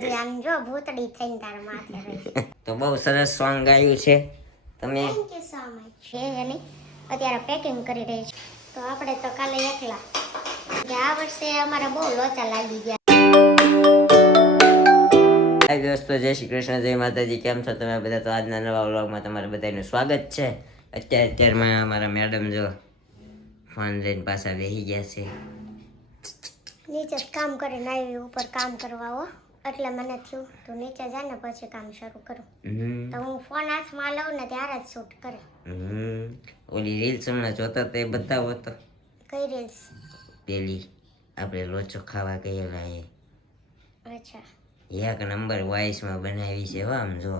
હજી આમ જો ભૂતડી થઈને તાર માથે રહી. તો બહુ સરસ સોંગ ગાયું છે તમે. Thank you so much. એની અત્યારે પેકિંગ કરી રહી છે. તો આપણે તો કાલે એકલા કે આ વર્ષે અમારા બહુ લોચા લાગી ગયા. હાય દોસ્તો, જય શ્રી કૃષ્ણ, જય માતાજી. કેમ છો તમે બધા? તો આજના નવા વ્લોગમાં તમારું બધાનું સ્વાગત છે. અત્યારમાં અમારા મેડમ જો ફોન લઈને પાછા બેસી ગયા છે. નીચે કામ કરીને આવી ઉપર કામ કરવા હો, એટલે મને થયું તું નીચે જા ને પછી કામ શરૂ કરું. તો હું ફોન હાથમાં લઉં ને ત્યારે જ શૂટ કરે. ઓલી રીલ્સ હમણાં જોતા તો એ બતાવો તો. કઈ રીલ્સ? પેલી આપણે લોચો ખાવા ગયેલા એ. અચ્છા, એક નંબર વોઇસમાં બનાવી છે હો. આમ જો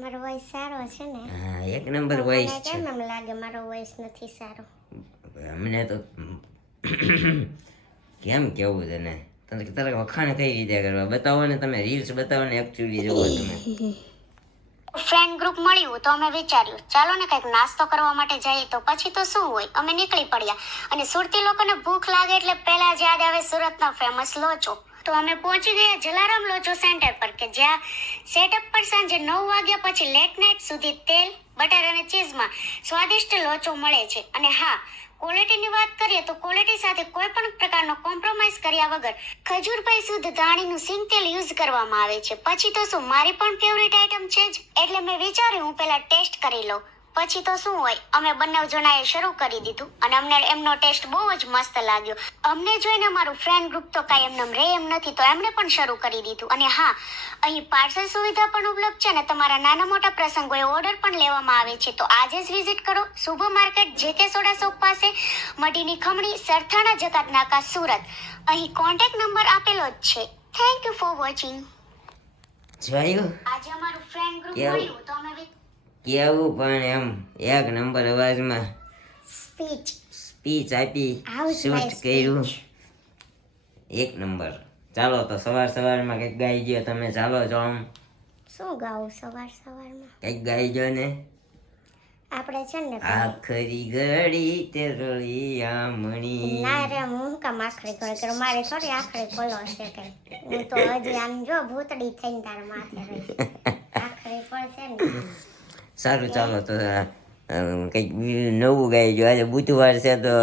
મારો વોઇસ સારો છે ને? હા, એક નંબર વોઇસ છે. કેમ એમ લાગે મારો વોઇસ નથી સારો? અમને તો કેમ કેવું તને? તારે વખાણ કઈ રીતે કરવા? બતાવો ને તમે, રીલ્સ બતાવો ને, એકચ્યુઅલી જોવો તમે. ફ્રેન્ડ ગ્રુપ મળ્યું તો અમે વિચાર્યું ચાલો ને કંઈક નાસ્તો કરવા માટે જઈએ. તો પછી તો શું હોય, અમે નીકળી પડ્યા. અને સુરતી લોકોને ભૂખ લાગે એટલે પહેલા જ યાદ આવે સુરતનો ફેમસ લોચો. તો અમે પહોંચી ગયા જલારામ લોચો સેન્ટર પર, કે જ્યાં સેટઅપ પર સાંજે 9 વાગ્યા પછી લેટ નાઇટ સુધી તેલ, બટર અને ચીઝમાં સ્વાદિષ્ટ લોચો મળે છે. અને હા, ક્વોલિટીની વાત કરીએ તો ક્વોલિટી સાથે કોઈ પણ પ્રકારનો કોમ્પ્રોમાઇઝ કર્યા વગર ખજૂરભાઈ શુદ્ધ ધાણીનું સિંગ તેલ યુઝ કરવામાં આવે છે. પછી તો શું, મારી પણ ફેવરિટ આઈટમ છે જ, એટલે મેં વિચાર્યું હું પહેલા ટેસ્ટ કરી લઉં. પછી તો શું હોય, અમે બંને જણાએ શરૂ કરી દીધું અને અમને એમનો ટેસ્ટ બહુ જ મસ્ત લાગ્યો. અમને જોઈને અમારું ફ્રેન્ડ ગ્રુપ તો કાંઈ એમને રહે એમ નથી, તો એમણે પણ શરૂ કરી દીધું. અને હા, અહીં પાર્સલ સુવિધા પણ ઉપલબ્ધ છે ને તમારા નાના મોટા પ્રસંગોએ ઓર્ડર પણ લેવામાં આવે છે. તો આજે જ વિઝિટ કરો શુભ માર્કેટ, JK સોડા શોપ પાસે, મઢીની ખમણી, સરથાણા જકાત નાકા, સુરત. અહીં કોન્ટેક્ટ નંબર આપેલો જ છે. Thank you for watching. જોયું આજે અમારું ફ્રેન્ડ ગ્રુપ મળ્યું તો અમે કેવું પણ એમ એક નંબર અવાજમાં સ્પીચ આપી, શૂટ કર્યું એક નંબર. ચાલો તો સવારમાં કંઈક ગાઈ ગયો તમે. ચાલો જો આમ શું ગાવું સવારમાં? કંઈક ગાઈ ગયો ને. આપણે છે ને આખરી ઘડી તે રળી આમણી. ના રે, હું કામ આખરી ઘડી કરું? મારે થોડી આખરી ખોલો છે કઈ. હું તો હજી આમ જો ભૂતડી થઈને તાર માથે રહી. આખરી પડશે ને. સારું, ચાલો તો કંઈક નવું ગાઈ ગયો. આજે બુધવાર છે તો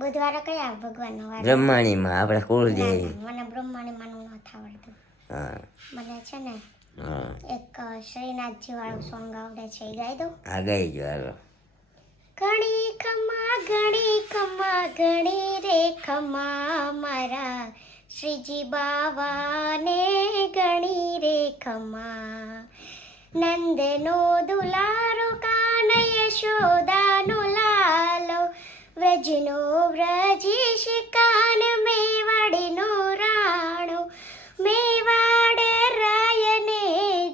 બુધવારે કયા ભગવાનનો વાર? બ્રહ્માણીમાં, આપણે કુળદેવી. મને બ્રહ્માણીમાંનું નથી આવડતું. હા, મને છે ને હા, એક શ્રીનાથજી વાળું સોંગ આવડે છે, એ ગાઈ દઉં? આ ગાઈ ગયો. હાલો. ઘણી ખમા ઘણી રે ખમા, મારા શ્રીજી બાવાને ઘણી રે ખમા. નંદનો દુલારો કાન યશોદાનો લાલો, વ્રજનો વ્રજીશ કાન મેવાડનો રાણો. મેવાડ રાયને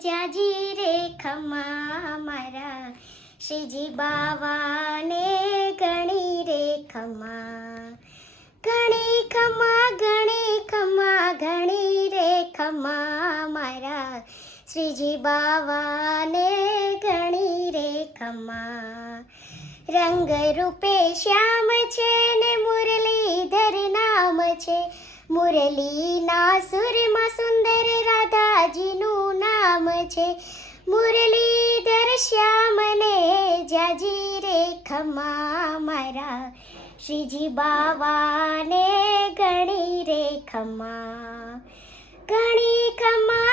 જાજી રે ખમા, મારા શ્રીજી બાવાને ઘણી રે ખમા. ઘણી ખમા ઘણી રે ખમા, મારા શ્રીજી બાવાને ઘણી રે ખમા. રંગ રૂપે શ્યામ છે ને મુરલીધર નામ છે, મુરલીના સુરમાં સુંદર રાધાજીનું નામ છે. મુરલીધર શ્યામને જાજી રે ખમા, મારા શ્રીજી બાવાને ઘણી રે ખમા. ઘણી ખમા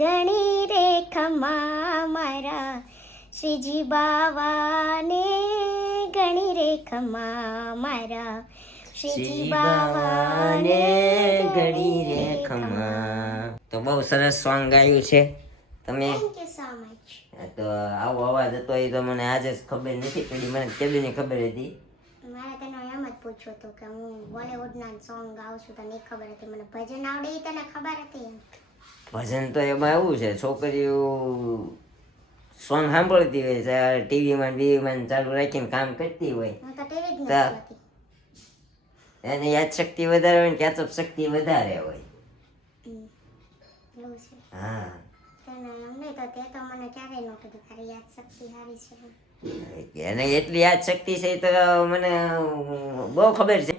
ઘણી રે ખમા, મારા શ્રીજી બાવાને ઘણી રે ખમા, મારા શ્રીજી બાવાને ઘણી રે ખમા. તો બહુ સરસ સોંગ ગાયું છે તમે. Thank you so much. તો આવો અવાજ હતો એ તો મને આજે જ ખબર નથી પડી, મને કેદુની ખબર હતી. મારે તને એમ જ પૂછ્યું હતું કે હું બોલિવૂડના સોંગ ગાઉં છું, તને ખબર હતી. મને ભજન આવડે એ તને ખબર હતી? ભજન તો એમાં એવું છે, છોકરીઓ સોંગ સાંભળતી હોય છે, ટીવીમાં ચાલુ રાખીને કામ કરતી હોય, હું તો ટીવી જ નથી જોતી. એની યાદ શક્તિ વધારે હોય ને કેચઅપ શક્તિ વધારે હોય. એવું છે? હા. અમને તો તે તો મને ક્યારેય ન કીધું તારી યાદ શક્તિ સારી છે. એને એટલી યાદ શક્તિ છે તો મને બહુ ખબર છે.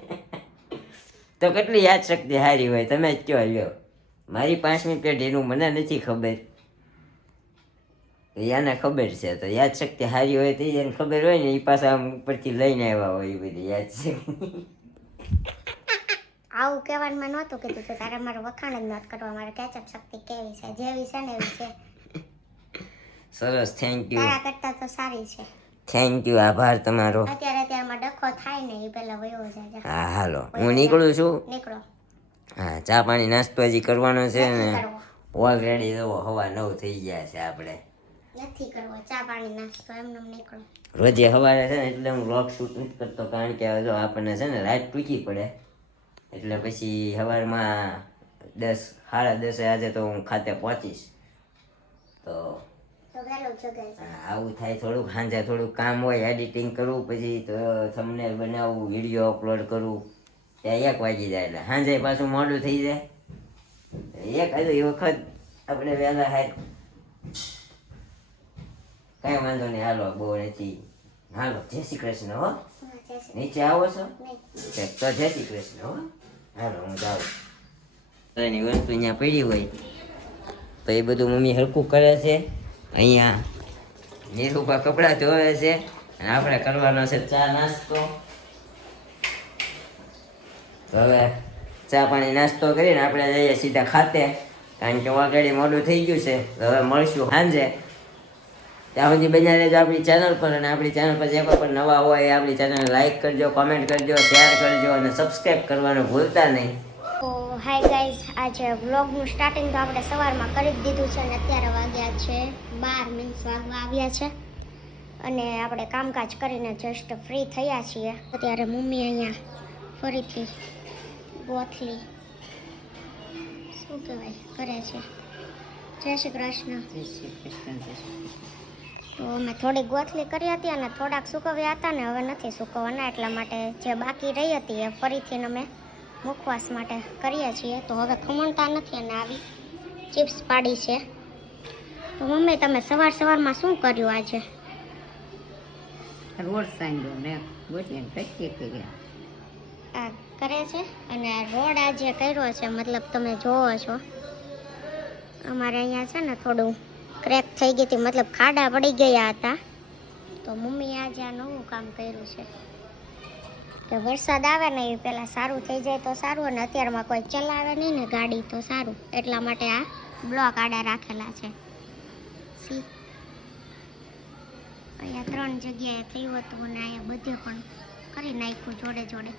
તો કેટલી યાદ શક્તિ સારી હોય તમે જ કહો લ્યો. મારી 5મી પેઢીનું મને નથી ખબર, યાને ખબર છે. તો યાદ શક્તિ સારી હોય તો એને ખબર હોય ને, એ પાછા આમ ઉપરથી લઈને આવ્યા હોય એ બધી યાદ છે. આવું કહેવાનું મેં નહોતું કીધું તો તારે મારે વખાણ જ નહોતું કરવા. મારે કેચઅપ શક્તિ કેવી છે, જેવી છે ને એવી છે. સરસ, થેન્ક યુ. તારા કરતા તો સારી છે. થેન્ક યુ, આભાર તમારો. અત્યારે ત્યાંમાં ડખો થાય ને એ પહેલા વયો જાય. હા હાલો, હું નીકળું છું. નીકળો. હા, ચા પાણી નાસ્તો હજી કરવાનો છે ને. નથી કરવો. ઓલરેડી તો 9:15 થઈ ગયા છે આપણે. નથી કરવો ચા પાણી નાસ્તો, એમને નીકળો. રોજે સવારે છે ને એટલે હું વ્લોગ શૂટ નથી કરતો, કારણ કે હવે જો આપણને છે ને રાત ટૂંકી પડે, એટલે પછી સવારમાં 10-10:30 આજે તો હું ખાતે પહોંચીશ. તો વહેલું જગાય છે. આવું થાય. થોડુંક સાંજે થોડુંક કામ હોય, એડિટિંગ કરવું, પછી તો થંબનેલ બનાવવું, વિડીયો અપલોડ કરવું, ત્યાં 1 વાગી જાય. એટલે સાંજે પાછું મોડું થઈ જાય. એ વખત આપણે વહેલા હાય કઈ વાંધો નહીં. હાલો, બહુ નથી. હાલો, જય શ્રી કૃષ્ણ. હો, નીચે આવો છો તો જય શ્રી કૃષ્ણ. હો, હાલો, હું જાઉં. એની વસ્તુ અહીંયા પડી હોય તો એ બધું મમ્મી હરખું કરે છે. અહીંયા નીરુબા કપડાં ધોવે છે અને આપણે કરવાનો છે ચા નાસ્તો. તો હવે ચા પાણી નાસ્તો કરીને આપણે જઈએ સીધા ખાતે, કારણ કે ઓલરેડી મોડું થઈ ગયું છે. તો હવે મળશું સાંજે. ત્યાં સુધી બન્યા રહેજો આપણી ચેનલ પર, અને આપણી ચેનલ પર જે કોઈ પણ નવા હોય એ આપણી ચેનલને લાઈક કરજો, કોમેન્ટ કરજો, શેર કરજો અને સબસ્ક્રાઈબ કરવાનું ભૂલતા નહીં. તો હાય ગાઈઝ, આજે વ્લોગનું સ્ટાર્ટિંગ તો આપણે સવારમાં કરી જ દીધું છે અને અત્યારે વાગ્યા છે 12 મીન્સ વાગવા આવ્યા છે અને આપણે કામકાજ કરીને જસ્ટ ફ્રી થયા છીએ. અત્યારે મમ્મી અહીંયા ફરીથી ગોથલી શું કહેવાય કરે છે. જય શ્રી કૃષ્ણ. તો મેં થોડી ગોથલી કરી હતી અને થોડાક સૂકવ્યા હતા ને હવે નથી સૂકવવાના, એટલા માટે જે બાકી રહી હતી એ ફરીથી અમે મુખવાસ માટે કરીએ છીએ. તો હવે ખમણતા નથી અને આવી ચિપ્સ પાડી છે. તો મમ્મી તમે સવારમાં શું કર્યું આજે? રોડ સાંજ્યો ને ગોઠવીને ફેંકી કર્યા. આ કરે છે અને રોડ આજે કર્યો છે, મતલબ તમે જોવો છો અમારે અહીંયા છે ને થોડું ક્રેક થઈ ગઈ હતી, મતલબ ખાડા પડી ગયા હતા. તો મમ્મીએ આજે આ નવું કામ કર્યું છે કે વરસાદ આવે ને એ પહેલાં સારું થઈ જાય તો સારું, અને અત્યારમાં કોઈ ચલાવે નહીં ને ગાડી તો સારું, એટલા માટે આ બ્લોક આડા રાખેલા છે. સી અહીંયા 3 જગ્યાએ થયું હતું અને અહીંયા બધે પણ કરી નાખ્યું જોડે જોડે.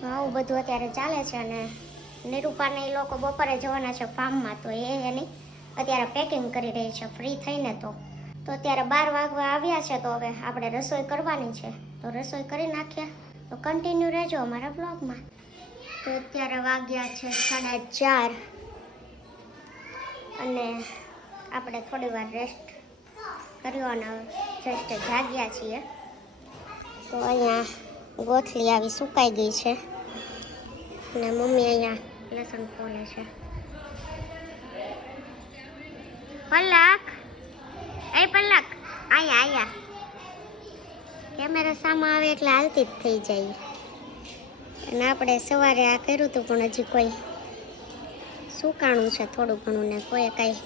તો આવું બધું અત્યારે ચાલે છે અને નિરૂપાને એ લોકો બપોરે જવાના છે ફાર્મમાં, તો એની અત્યારે પેકિંગ કરી રહી છે ફ્રી થઈને. તો અત્યારે 12 વાગવા આવ્યા છે, તો હવે આપણે રસોઈ કરવાની છે. તો રસોઈ કરી નાખીએ. તો કન્ટિન્યુ રહેજો અમારા બ્લોગમાં. તો અત્યારે વાગ્યા છે 4:30 અને આપણે થોડી વાર રેસ્ટ કર્યો અને જસ્ટ જાગ્યા છીએ. તો અહીંયા ગોથલી આવી સુકાઈ ગઈ છે અને મમ્મી અહીંયા લસણ ફોલે છે. પલક, એ પલક, અહીંયા કેમેરા સામે આવે એટલે હાલતી જ થઈ જાય. અને આપણે સવારે આ કર્યું હતું પણ હજી કોઈ સુકાણું છે થોડું ઘણું ને કોઈ કાંઈ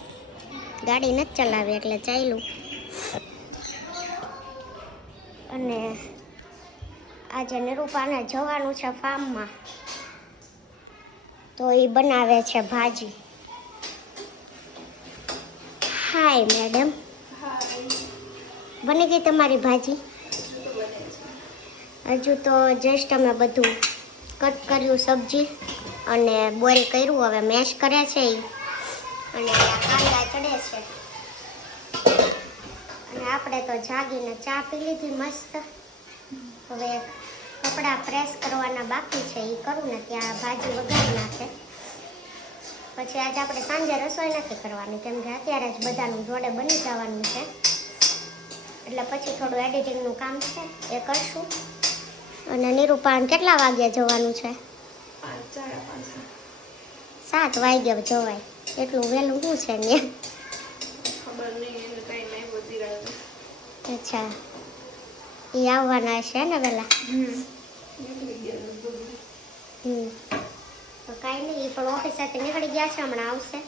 ગાડી નથી ચલાવી એટલે ચાલ્યું. અને આજે નિરૂપાને જવાનું છે ફાર્મમાં, તો એ બનાવે છે ભાજી. હાય મેડમ. બની ગઈ તમારી ભાજી? હજુ તો જસ્ટ અમે બધું કટ કર્યું સબ્જી અને બોઇલ કર્યું, હવે મેશ કરે છે એ, અને કાંદા ચડે છે. અને આપણે તો જાગીને ચા પી લીધી મસ્ત. હવે કપડાં પ્રેસ કરવાના બાકી છે એ કરું ને ત્યાં ભાજી વઘારી નાખે. પછી આજે આપણે સાંજે રસોઈ નથી કરવાની, કેમ કે અત્યારે જ બધાનું જોડે બની જવાનું છે, એટલે પછી થોડું એડિટિંગનું કામ છે એ કરશું. અને નિરૂપાન કેટલા વાગ્યા જવાનું છે? 7 વાગ્યા જવાય, એટલું વહેલું શું છે ને? અચ્છા, એ આવવાના હશે ને વહેલા? તો કાંઈ નહીં, એ પણ ઓફિસેથી નીકળી ગયા છે, હમણાં આવશે.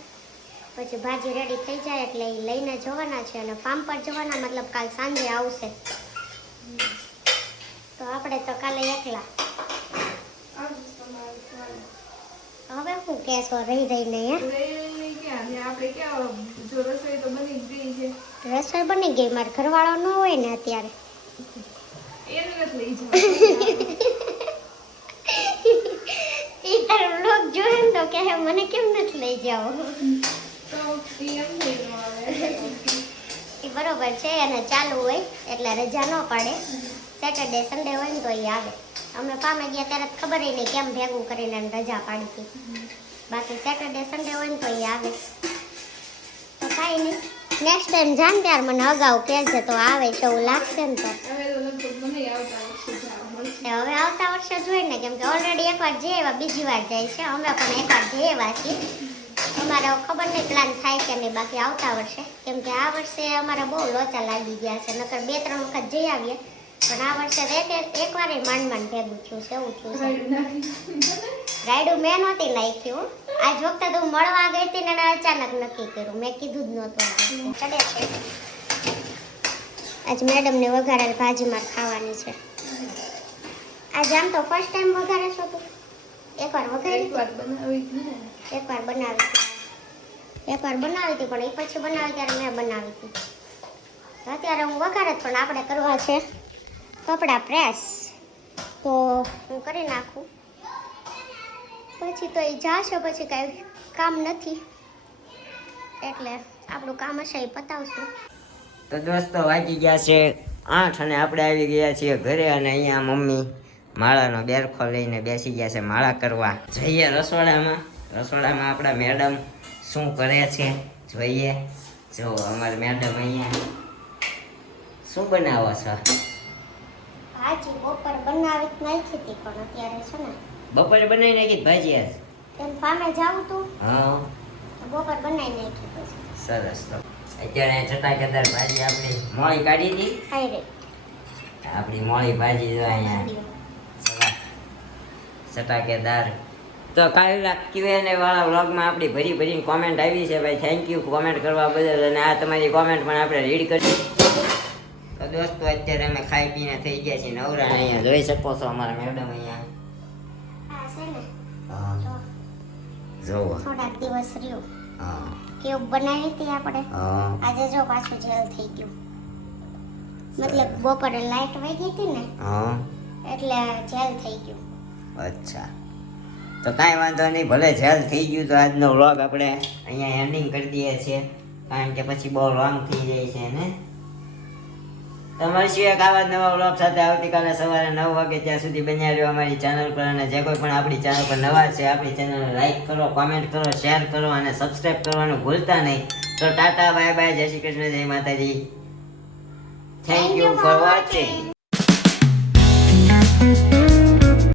પછી ભાજી રેડી થઈ જાય એટલે એ લઈને જવાના છે અને ફાર્મ પર જવાના, મતલબ કાલ સાંજે આવશે. તો આપણે તો કાલે એકલા. હવે શું કહેશો રહી રહીને? રસોઈ બની ગઈ, મારે ઘરવાળો ન હોય ને અત્યારે. ઈ તારો વ્લોગ જોયે ને તો કહે મને કેમ નથી લઈ જાઓ. એ બરોબર છે, અને ચાલુ હોય એટલે રજા ન પડે. સેટરડે સન્ડે હોય ને તો એ આવે. અમે પામે ગયા ત્યારે ખબર નહીં કેમ ભેગું કરીને રજા પાડી હતી. બાકી સેટરડે સન્ડે હોય ને તો એ આવે. તો કાંઈ નહીં, નેક્સ્ટ ટાઈમ જાણ ત્યારે મને અગાઉ કહેજે તો આવે છે એવું લાગશે ને તો. હવે આવતા વર્ષે જોઈએ ને, કેમ કે ઓલરેડી એકવાર જઈ આવ્યા, બીજી વાર જાય છે. અમે પણ એકવાર જઈ આવ્યા છીએ. અમારે ખબર નહીં પ્લાન થાય કે નહીં બાકી આવતા વર્ષે, કેમ કે આ વર્ષે અમારે બહુ લોચા લાગી ગયા છે. નકર 2-3 વખત જઈ આવીએ, પણ આ વર્ષે એકવાર માંડ ભેગું થયું છે, એવું થયું છે. રાયડું મેં નહોતી નાખ્યું. આજ વખતે તો મળવા ગઈ હતી ને અચાનક નક્કી કર્યું, મેં કીધું જ નહોતું. ચડે છે આજ મેડમને વઘારેલ ભાજી મારે ખાવાની છે. આજ આમ તો ફર્સ્ટ ટાઈમ વઘારે છો તું? એકવાર વઘારી, એકવાર બનાવી હતી, પણ એ પછી બનાવી ત્યારે મેં બનાવી હતી. અત્યારે હું વઘારે જ, પણ આપણે કરવા છે કપડાં પ્રેસ, તો હું કરી નાખું. પછી તો એ જાશે, પછી કાંઈ કામ નથી, એટલે આપણું કામ હશે એ પતાવશું. તો દોસ્તો વાગી ગયા છે 8 અને આપણે આવી ગયા છીએ ઘરે. અને અહીંયા મમ્મી માળાનો બેરખો લઈને બેસી ગયા છે માળા કરવા. જઈએ રસોડામાં. રસોડામાં આપણા મેડમ શું કરે છે જોઈએ. જો અમારા મેડમ અહીંયા શું બનાવો છો? ભાજી બપોર બનાવી નાખી હતી, પણ અત્યારે છે ને બપોરે બનાવી નાખી ભાજી આજ? તેમ ફામે જાવું તું, હા બપોર બનાવી નાખી. પછી સરસ. તો અત્યારે ચટાકેદાર ભાજી આપણી મોળી કાઢી હતી. ખાઈ રે આપણી મોળી ભાજી જો અહીંયા ચટાકેદાર. તો કાલે Q&A વાળા વ્લોગમાં આપણી ભરીને કોમેન્ટ આવી છે ભાઈ, થેન્ક યુ કોમેન્ટ કરવા બદલ. અને આ તમારી કોમેન્ટ પણ આપણે રીડ કરી. તો દોસ્તો અત્યારે અમે ખાઈ પીને થઈ ગયા છીએ નવરા. અહીંયા જોઈ શકો છો અમારા મેડમ અહીંયા. આ છે ને હા જોવો. થોડાક દિવસ રહ્યો હા કેવું બનાવી હતી આપણે. હા આજે જો પાછું જેલ થઈ ગયું, મતલબ બપોરે લાઈટ વહી ગઈ હતી ને હા એટલે જેલ થઈ ગયું. અચ્છા, તો કાંઈ વાંધો નહીં, ભલે જેલ થઈ ગયું. તો આજનો વ્લોગ આપણે અહીંયા એન્ડિંગ કરી દઈએ છીએ, કારણ કે પછી બહુ લોંગ થઈ જાય છે ને. તમારી સિવાય એક આવા નવા વ્લોગ સાથે આવતીકાલે સવારે 9 વાગે ત્યાં સુધી બન્યા રહ્યો અમારી ચેનલ પર. અને જે કોઈ પણ આપણી ચેનલ પર નવા છે, આપણી ચેનલને લાઈક કરો, કોમેન્ટ કરો, શેર કરો અને સબસ્ક્રાઈબ કરવાનું ભૂલતા નહીં. તો ટાટા, બાય બાય, જય શ્રી કૃષ્ણ, જય માતાજી. Thank you for watching.